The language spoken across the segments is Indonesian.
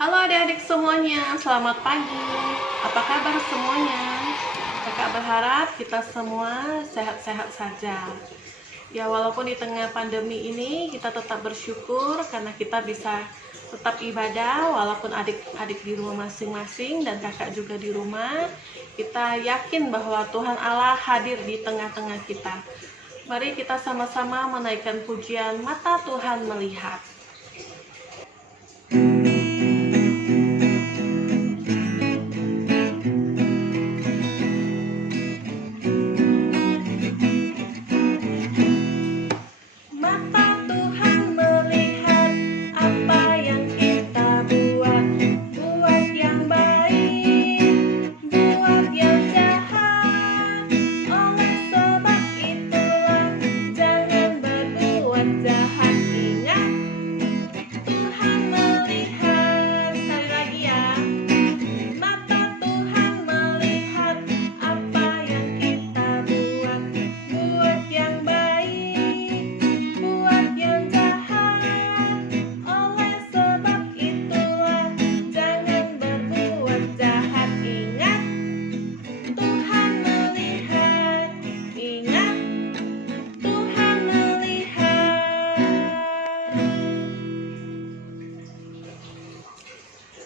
Halo adik-adik semuanya, selamat pagi. Apa kabar semuanya? Kakak berharap kita semua sehat-sehat saja. Ya, walaupun di tengah pandemi ini kita tetap bersyukur karena kita bisa tetap ibadah walaupun adik-adik di rumah masing-masing dan kakak juga di rumah. Kita yakin bahwa Tuhan Allah hadir di tengah-tengah kita. Mari kita sama-sama menaikkan pujian Mata Tuhan Melihat.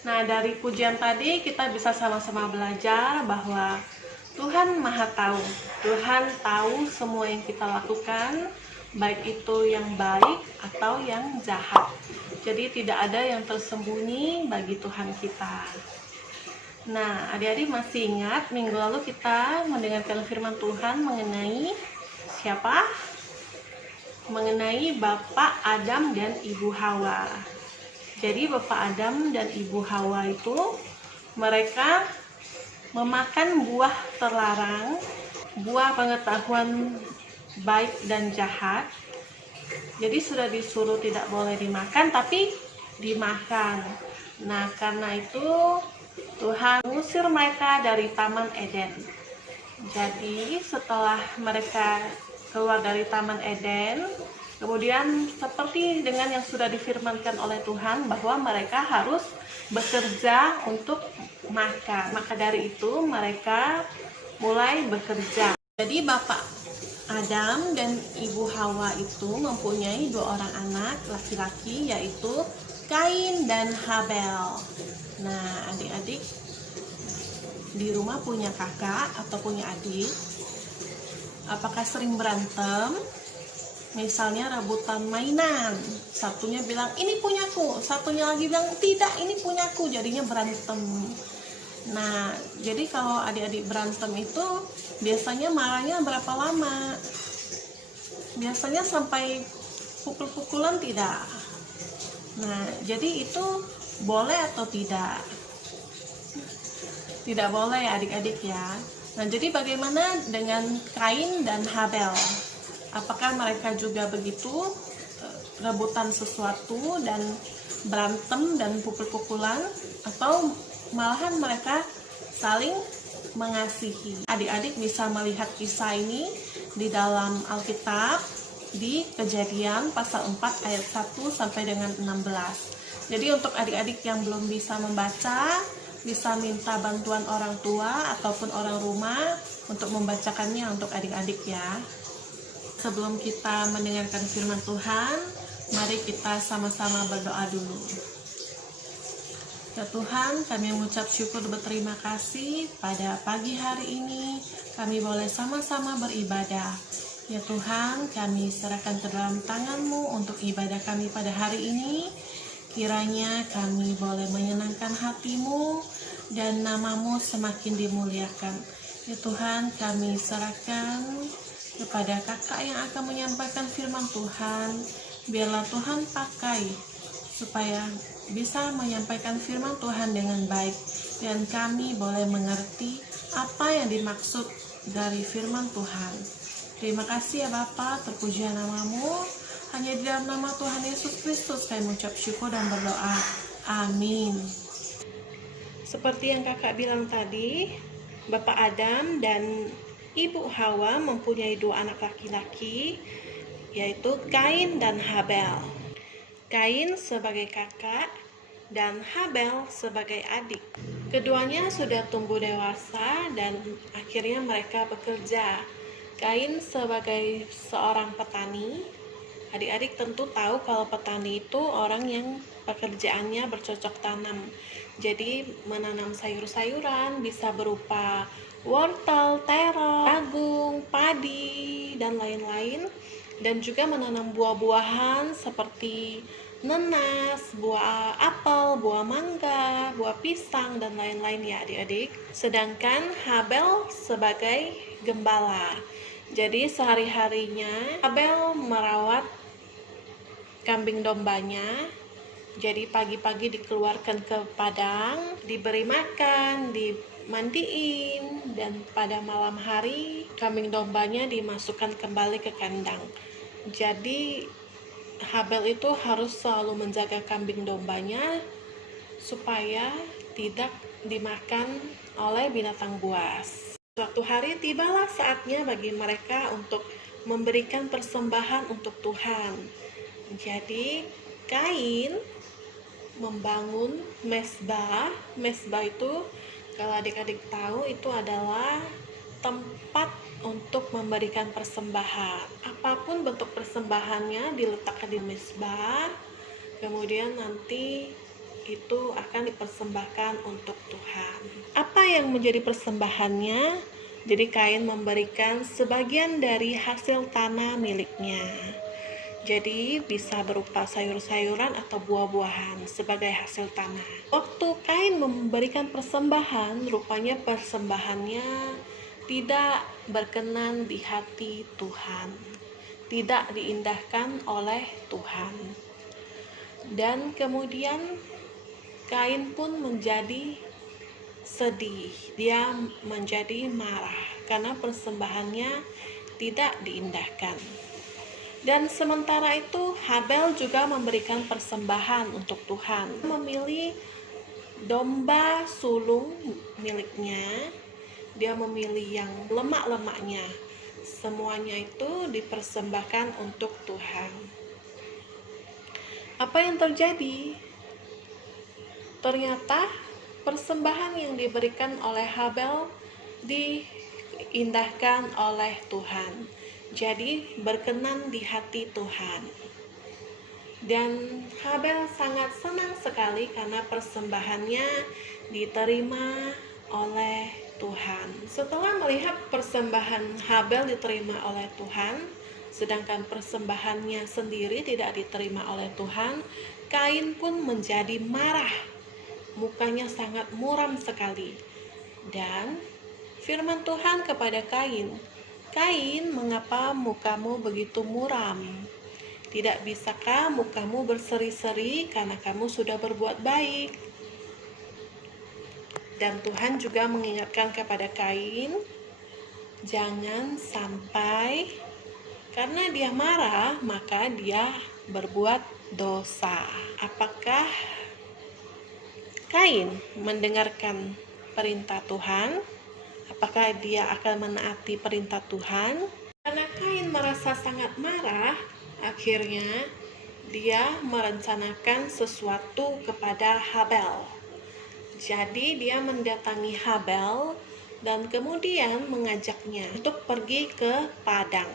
Nah, dari pujian tadi kita bisa sama-sama belajar bahwa Tuhan Maha Tahu. Tuhan tahu semua yang kita lakukan, baik itu yang baik atau yang jahat. Jadi tidak ada yang tersembunyi bagi Tuhan kita. Nah, adik-adik masih ingat minggu lalu kita mendengarkan firman Tuhan mengenai siapa? Mengenai Bapak Adam dan Ibu Hawa. Jadi Bapak Adam dan Ibu Hawa itu mereka memakan buah terlarang, buah pengetahuan baik dan jahat. Jadi sudah disuruh tidak boleh dimakan, tapi dimakan. Nah, karena itu Tuhan mengusir mereka dari Taman Eden. Jadi setelah mereka keluar dari Taman Eden, kemudian seperti dengan yang sudah difirmankan oleh Tuhan bahwa mereka harus bekerja untuk makan. Maka dari itu mereka mulai bekerja. Jadi Bapak Adam dan Ibu Hawa itu mempunyai dua orang anak laki-laki, yaitu Kain dan Habel. Nah, adik-adik di rumah punya kakak atau punya adik, apakah sering berantem? Misalnya rebutan mainan, satunya bilang ini punyaku, satunya lagi bilang tidak, ini punyaku, jadinya berantem. Nah, jadi kalau adik-adik berantem itu biasanya marahnya berapa lama? Biasanya sampai pukul-pukulan tidak? Nah, jadi itu boleh atau tidak? Tidak boleh adik-adik ya. Nah, jadi bagaimana dengan Kain dan Habel? Apakah mereka juga begitu rebutan sesuatu dan berantem dan pukul-pukulan, atau malahan mereka saling mengasihi? Adik-adik bisa melihat kisah ini di dalam Alkitab di Kejadian pasal 4 ayat 1 sampai dengan 16. Jadi untuk adik-adik yang belum bisa membaca, bisa minta bantuan orang tua ataupun orang rumah untuk membacakannya untuk adik-adik ya. Sebelum kita mendengarkan firman Tuhan, mari kita sama-sama berdoa dulu. Ya Tuhan, kami mengucap syukur berterima kasih pada pagi hari ini kami boleh sama-sama beribadah. Ya Tuhan, kami serahkan ke dalam tangan-Mu untuk ibadah kami pada hari ini. Kiranya kami boleh menyenangkan hati-Mu dan nama-Mu semakin dimuliakan. Ya Tuhan, kami serahkan kepada kakak yang akan menyampaikan firman Tuhan. Biarlah Tuhan pakai supaya bisa menyampaikan firman Tuhan dengan baik, dan kami boleh mengerti apa yang dimaksud dari firman Tuhan. Terima kasih ya Bapa, terpujilah nama-Mu. Hanya di dalam nama Tuhan Yesus Kristus kami mengucap syukur dan berdoa. Amin. Seperti yang kakak bilang tadi, Bapak Adam dan Ibu Hawa mempunyai dua anak laki-laki, yaitu Kain dan Habel. Kain sebagai kakak dan Habel sebagai adik. Keduanya sudah tumbuh dewasa dan akhirnya mereka bekerja. Kain sebagai seorang petani, adik-adik tentu tahu kalau petani itu orang yang pekerjaannya bercocok tanam. Jadi menanam sayur-sayuran bisa berupa wortel, terong, jagung, padi, dan lain-lain. Dan juga menanam buah-buahan seperti nenas, buah apel, buah mangga, buah pisang, dan lain-lain ya adik-adik. Sedangkan Habel sebagai gembala. Jadi sehari-harinya Habel merawat kambing dombanya. Jadi pagi-pagi dikeluarkan ke padang, diberi makan, dimandiin, dan pada malam hari kambing dombanya dimasukkan kembali ke kandang. Jadi Habel itu harus selalu menjaga kambing dombanya supaya tidak dimakan oleh binatang buas. Suatu hari tibalah saatnya bagi mereka untuk memberikan persembahan untuk Tuhan. Jadi Kain membangun mezbah. Mezbah itu kalau adik-adik tahu itu adalah tempat untuk memberikan persembahan. Apapun bentuk persembahannya diletakkan di mezbah. Kemudian nanti itu akan dipersembahkan untuk Tuhan. Apa yang menjadi persembahannya? Jadi Kain memberikan sebagian dari hasil tanah miliknya. Jadi bisa berupa sayur-sayuran atau buah-buahan sebagai hasil tanah. Waktu Kain memberikan persembahan, rupanya persembahannya tidak berkenan di hati Tuhan, tidak diindahkan oleh Tuhan. Dan kemudian Kain pun menjadi sedih, dia menjadi marah karena persembahannya tidak diindahkan. Dan sementara itu Habel juga memberikan persembahan untuk Tuhan. Memilih domba sulung miliknya, dia memilih yang lemak-lemaknya. Semuanya itu dipersembahkan untuk Tuhan. Apa yang terjadi? Ternyata persembahan yang diberikan oleh Habel diindahkan oleh Tuhan. Jadi berkenan di hati Tuhan. Dan Habel sangat senang sekali karena persembahannya diterima oleh Tuhan. Setelah melihat persembahan Habel diterima oleh Tuhan, sedangkan persembahannya sendiri tidak diterima oleh Tuhan, Kain pun menjadi marah. Mukanya sangat muram sekali. Dan firman Tuhan kepada Kain, "Kain, mengapa mukamu begitu muram? Tidak bisakah mukamu berseri-seri karena kamu sudah berbuat baik?" Dan Tuhan juga mengingatkan kepada Kain, jangan sampai karena dia marah, maka dia berbuat dosa. Apakah Kain mendengarkan perintah Tuhan? Apakah dia akan menaati perintah Tuhan? Karena Kain merasa sangat marah, akhirnya dia merencanakan sesuatu kepada Habel. Jadi dia mendatangi Habel dan kemudian mengajaknya untuk pergi ke padang.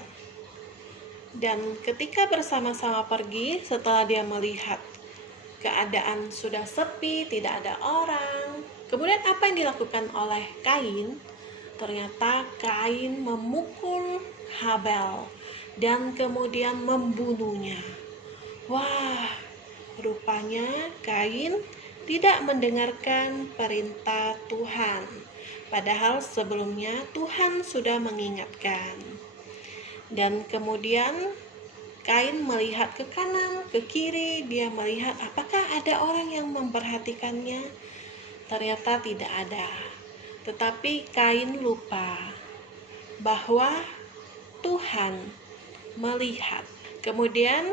Dan ketika bersama-sama pergi, setelah dia melihat keadaan sudah sepi, tidak ada orang, kemudian apa yang dilakukan oleh Kain? Ternyata Kain memukul Habel dan kemudian membunuhnya. Wah, rupanya Kain tidak mendengarkan perintah Tuhan. Padahal sebelumnya Tuhan sudah mengingatkan. Dan kemudian Kain melihat ke kanan, ke kiri, dia melihat apakah ada orang yang memperhatikannya. Ternyata tidak ada. Tetapi Kain lupa bahwa Tuhan melihat. Kemudian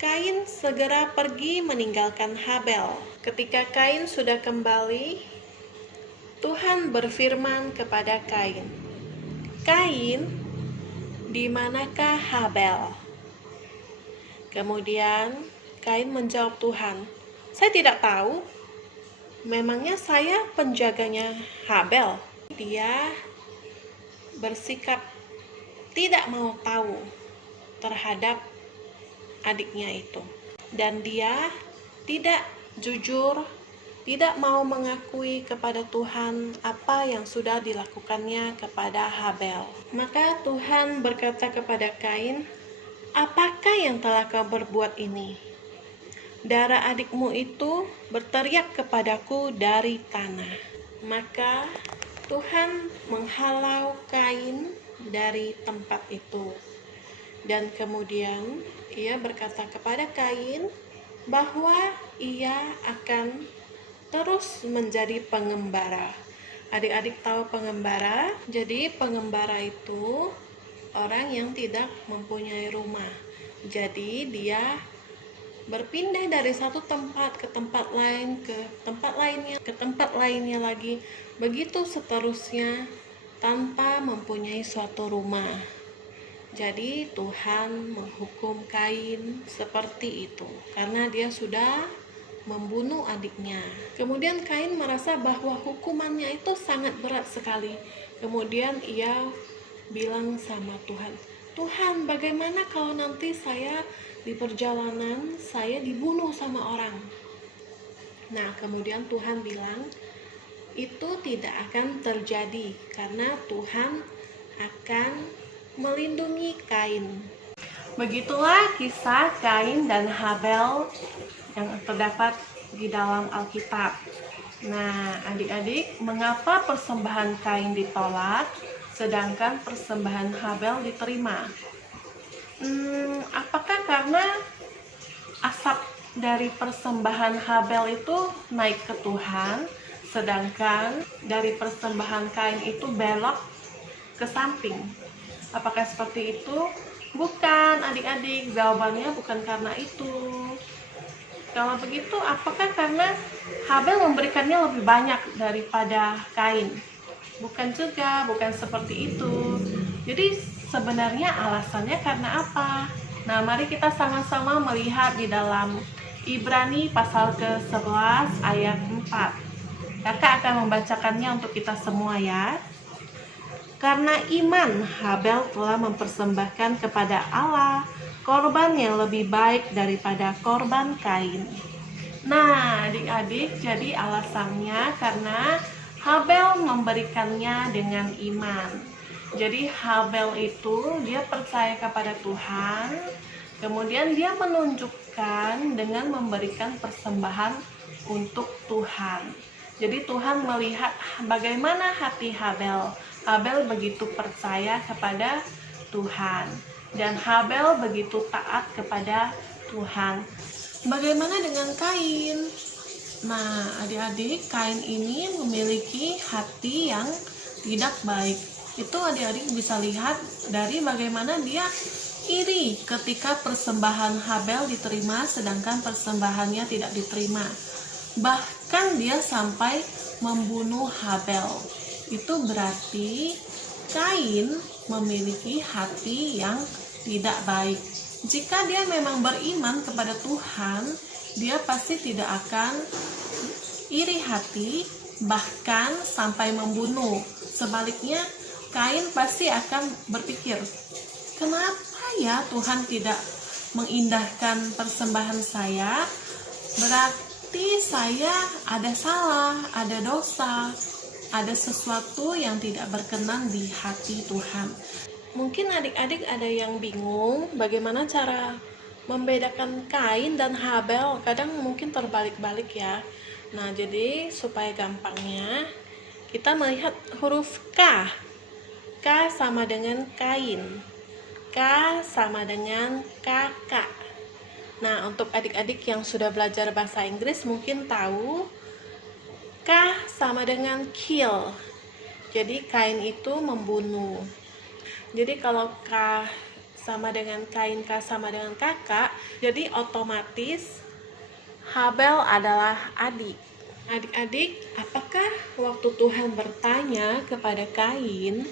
Kain segera pergi meninggalkan Habel. Ketika Kain sudah kembali, Tuhan berfirman kepada Kain, "Kain, di manakah Habel?" Kemudian Kain menjawab Tuhan, Saya tidak tahu, memangnya saya penjaganya Habel. Dia bersikap tidak mau tahu terhadap adiknya itu. Dan dia tidak jujur, tidak mau mengakui kepada Tuhan apa yang sudah dilakukannya kepada Habel. Maka Tuhan berkata kepada Kain, "Apakah yang telah kau berbuat ini? Darah adikmu itu berteriak kepadaku dari tanah." Maka Tuhan menghalau Kain dari tempat itu. Dan kemudian ia berkata kepada Kain bahwa ia akan terus menjadi pengembara. Adik-adik tahu pengembara? Jadi pengembara itu orang yang tidak mempunyai rumah. Jadi dia berpindah dari satu tempat ke tempat lain, ke tempat lainnya, ke tempat lainnya lagi. Begitu seterusnya tanpa mempunyai suatu rumah. Jadi Tuhan menghukum Kain seperti itu karena dia sudah membunuh adiknya. Kemudian Kain merasa bahwa hukumannya itu sangat berat sekali. Kemudian ia bilang sama Tuhan, "Tuhan, bagaimana kalau nanti saya di perjalanan saya dibunuh sama orang?" Nah, kemudian Tuhan bilang, itu tidak akan terjadi karena Tuhan akan melindungi Kain. Begitulah kisah Kain dan Habel yang terdapat di dalam Alkitab. Nah, adik-adik, mengapa persembahan Kain ditolak sedangkan persembahan Habel diterima? Apakah karena asap dari persembahan Habel itu naik ke Tuhan, sedangkan dari persembahan Kain itu belok ke samping? Apakah seperti itu? Bukan, adik-adik, jawabannya bukan karena itu. Kalau begitu, apakah karena Habel memberikannya lebih banyak daripada Kain? Bukan juga, bukan seperti itu. Jadi sebenarnya alasannya karena apa? Nah, mari kita sama-sama melihat di dalam Ibrani pasal ke-11 ayat 4. Kakak akan membacakannya untuk kita semua ya. Karena iman, Habel telah mempersembahkan kepada Allah korban yang lebih baik daripada korban Kain. Nah, adik-adik, jadi alasannya karena Habel memberikannya dengan iman. Jadi Habel itu dia percaya kepada Tuhan, kemudian dia menunjukkan dengan memberikan persembahan untuk Tuhan. Jadi Tuhan melihat bagaimana hati Habel. Habel begitu percaya kepada Tuhan dan Habel begitu taat kepada Tuhan. Bagaimana dengan Kain? Nah, adik-adik, Kain ini memiliki hati yang tidak baik. Itu adik-adik bisa lihat dari bagaimana dia iri ketika persembahan Habel diterima sedangkan persembahannya tidak diterima. Bahkan dia sampai membunuh Habel. Itu berarti Kain memiliki hati yang tidak baik. Jika dia memang beriman kepada Tuhan, dia pasti tidak akan iri hati, bahkan sampai membunuh. Sebaliknya, Kain pasti akan berpikir, kenapa ya Tuhan tidak mengindahkan persembahan saya? Berarti saya ada salah, ada dosa, ada sesuatu yang tidak berkenan di hati Tuhan. Mungkin adik-adik ada yang bingung bagaimana cara membedakan Kain dan Habel. Kadang mungkin terbalik-balik ya. Nah, jadi supaya gampangnya kita melihat huruf K. K sama dengan Kain. K sama dengan kakak. Nah, untuk adik-adik yang sudah belajar bahasa Inggris mungkin tahu K sama dengan kill. Jadi Kain itu membunuh. Jadi kalau K sama dengan Kain, K sama dengan kakak, jadi otomatis Habel adalah adik. Adik-adik, apakah waktu Tuhan bertanya kepada Kain,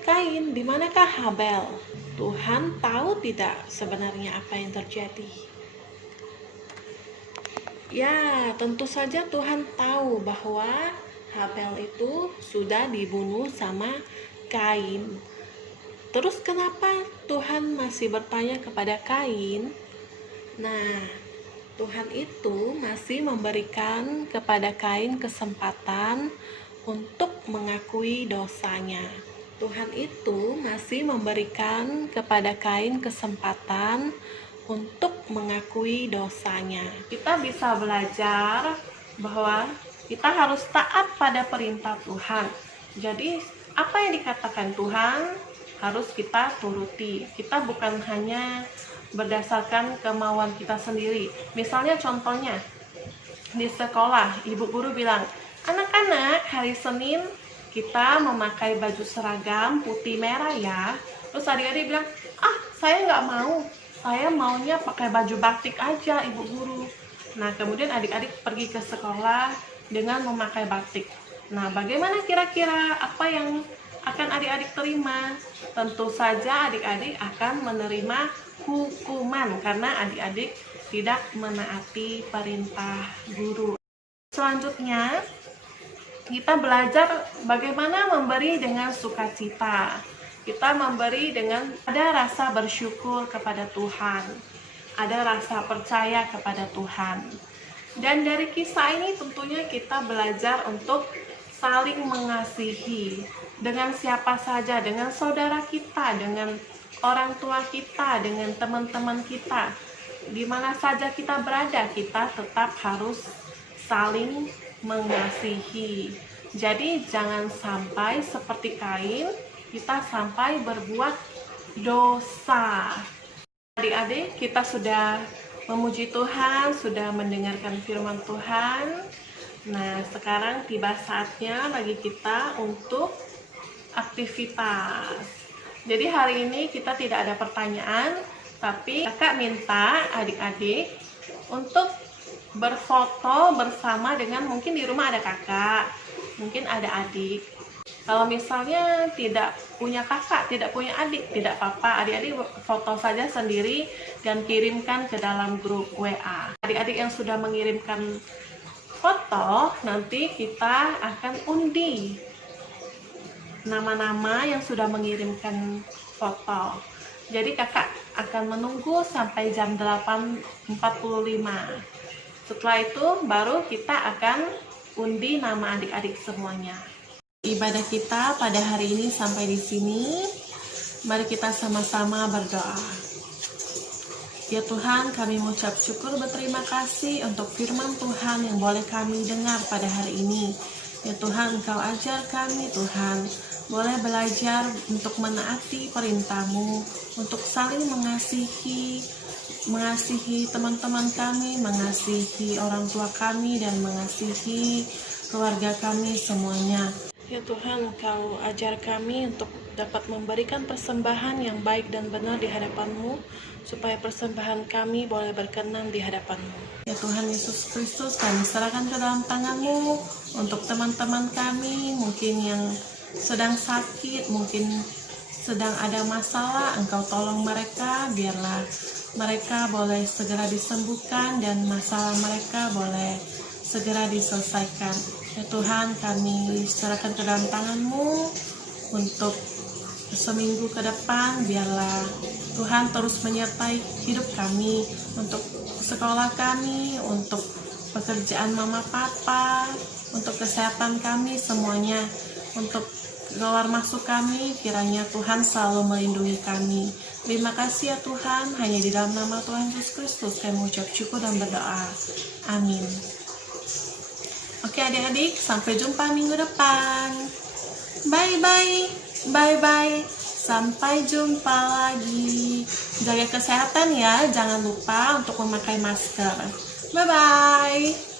Kain, di manakah Habel? Tuhan tahu tidak sebenarnya apa yang terjadi? Ya, tentu saja Tuhan tahu bahwa Habel itu sudah dibunuh sama Kain. Terus kenapa Tuhan masih bertanya kepada Kain? Nah, Tuhan itu masih memberikan kepada Kain kesempatan untuk mengakui dosanya. Tuhan itu masih memberikan kepada Kain kesempatan untuk mengakui dosanya. Kita bisa belajar bahwa kita harus taat pada perintah Tuhan. Jadi, apa yang dikatakan Tuhan harus kita turuti. Kita bukan hanya berdasarkan kemauan kita sendiri. Misalnya contohnya, di sekolah, ibu guru bilang, anak-anak hari Senin kita memakai baju seragam putih merah ya. Terus adik-adik bilang, saya nggak mau, saya maunya pakai baju batik aja ibu guru. Nah, kemudian adik-adik pergi ke sekolah dengan memakai batik. Nah, bagaimana kira-kira apa yang akan adik-adik terima? Tentu saja adik-adik akan menerima hukuman karena adik-adik tidak menaati perintah guru. Selanjutnya, kita belajar bagaimana memberi dengan sukacita. Kita memberi dengan ada rasa bersyukur kepada Tuhan, ada rasa percaya kepada Tuhan. Dan dari kisah ini tentunya kita belajar untuk saling mengasihi dengan siapa saja, dengan saudara kita, dengan orang tua kita, dengan teman-teman kita. Di mana saja kita berada, kita tetap harus saling mengasihi. Jadi jangan sampai seperti Kain, kita sampai berbuat dosa. Adik-adik, kita sudah memuji Tuhan, sudah mendengarkan firman Tuhan. Nah, sekarang tiba saatnya bagi kita untuk aktivitas. Jadi hari ini kita tidak ada pertanyaan, tapi kakak minta adik-adik untuk berfoto bersama dengan, mungkin di rumah ada kakak, mungkin ada adik. Kalau misalnya tidak punya kakak, tidak punya adik, tidak apa-apa, adik-adik foto saja sendiri dan kirimkan ke dalam grup WA. Adik-adik yang sudah mengirimkan foto, nanti kita akan undi nama-nama yang sudah mengirimkan foto. Jadi kakak akan menunggu sampai jam 8.45. Setelah itu baru kita akan undi nama adik-adik semuanya. Ibadah kita pada hari ini sampai di sini. Mari kita sama-sama berdoa. Ya Tuhan, kami mengucap syukur berterima kasih untuk firman Tuhan yang boleh kami dengar pada hari ini. Ya Tuhan, Engkau ajar kami Tuhan, boleh belajar untuk menaati perintah-Mu, untuk saling mengasihi teman-teman kami, mengasihi orang tua kami, dan mengasihi keluarga kami semuanya. Ya Tuhan, Engkau ajar kami untuk dapat memberikan persembahan yang baik dan benar di hadapan-Mu, supaya persembahan kami boleh berkenan di hadapan-Mu. Ya Tuhan Yesus Kristus, kami serahkan ke dalam tangan-Mu untuk teman-teman kami, mungkin yang sedang sakit, mungkin sedang ada masalah. Engkau tolong mereka, biarlah mereka boleh segera disembuhkan dan masalah mereka boleh segera diselesaikan. Ya Tuhan, kami serahkan ke dalam tangan-Mu untuk seminggu ke depan. Biarlah Tuhan terus menyertai hidup kami, untuk sekolah kami, untuk pekerjaan mama papa, untuk kesehatan kami semuanya, untuk keluar masuk kami. Kiranya Tuhan selalu melindungi kami. Terima kasih ya Tuhan, hanya di dalam nama Tuhan Yesus Kristus kami mengucap syukur dan berdoa. Amin. Oke adik-adik, sampai jumpa minggu depan. Bye-bye. Sampai jumpa lagi. Jaga kesehatan ya, jangan lupa untuk memakai masker. Bye-bye.